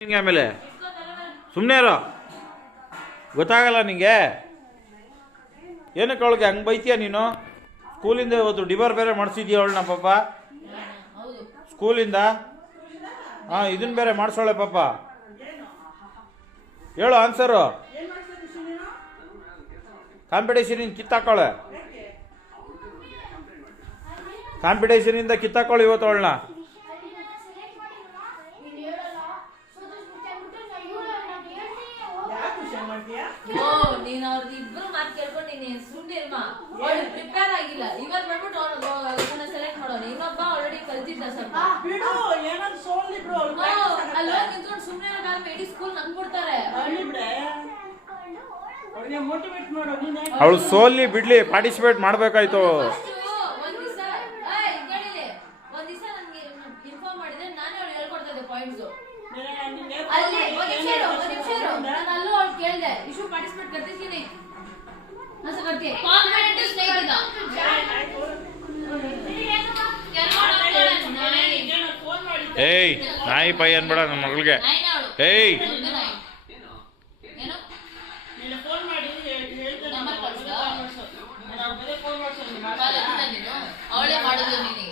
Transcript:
ನಿಂಗೆ ಆಮೇಲೆ ಸುಮ್ಮನೆ ಇರೋ, ಗೊತ್ತಾಗಲ್ಲ ನಿಂಗೆ. ಏನಕ್ಕೆ ಅವಳಿಗೆ ಹಂಗೆ ಬೈತೀಯ ನೀನು? ಸ್ಕೂಲಿಂದ ಇವತ್ತು ಡಿಬರ್ ಬೇರೆ ಮಾಡಿಸಿದ್ಯಾ ಅವಳನ್ನ ಪಾಪ, ಸ್ಕೂಲಿಂದ. ಹಾಂ, ಇದನ್ನು ಬೇರೆ ಮಾಡಿಸೋಳೆ ಪಾಪ. ಹೇಳು ಆನ್ಸರು. ಕಾಂಪಿಟೇಷನಿಂದ ಕಿತ್ತಾಕೊಳ್ಳೆ, ಕಾಂಪಿಟೇಷನಿಂದ ಕಿತ್ತಾಕೊಳ್ಳಿ ಇವತ್ತು ಅವಳನ್ನ. ನೀನ್ ಅವ್ರದ್ದು ಇಬ್ರು ಮಾತು ಕೇಳ್ಕೊಂಡು ನೀನ್ ಸುಮ್ಮನಿರ್ಮಾ. ಅವಳು ಪ್ರಿಪೇರ್ ಆಗಿಲ್ಲ, ಇವತ್ ಮಾಡ್ಬಿಟ್ಟು ಅವ್ರನ್ನ ಸೆಲೆಕ್ಟ್ ಮಾಡೋಣ. ಇನ್ನೊಬ್ಬ ಆಲ್ರೆಡಿ ಕಲ್ತಿದ್ದ ಸ್ವಲ್ಪ. ಅಲ್ವಾ ನಿಂತ್ಕೊಂಡು ಸುಮ್ಮನೆ ಇರೋಕಾದ್ರೆ ಇಡೀ ಸ್ಕೂಲ್ ನಂಗ್ ಬಿಡ್ತಾರೆ. ಅವಳು ಸೋಲಿ ಬಿಡ್ಲಿ, ಪಾರ್ಟಿಸಿಪೇಟ್ ಮಾಡ್ಬೇಕಾಯ್ತು. ಒಂದಿವ್ಸ ನನ್ಗೆ ಇನ್ಫಾರ್ಮ್ ಮಾಡಿದ್ರೆ ನಾನೇ ಅವ್ಳು ಹೇಳ್ಕೊಡ್ತಾ ಇದ್ದೆ ಪಾಯಿಂಟ್ಸ್. ಅಲ್ಲಿ ನಾನು ಅಲ್ಲೂ ಅವ್ಳು ಕೇಳ್ದೆ, ಇಶು ಪಾರ್ಟಿಸಿಪೇಟ್ करती थी नहीं ऐसा करती है कॉन्फिडेंस नहीं था. ಏಯ್ ನಾಯಿ ಪೈ ಅನ್ಬೇಡ ನನ್ನ ಮಗಳಿಗೆ. ಏಯ್ ಅವಳೇ ಮಾಡೋದು ನೀನು.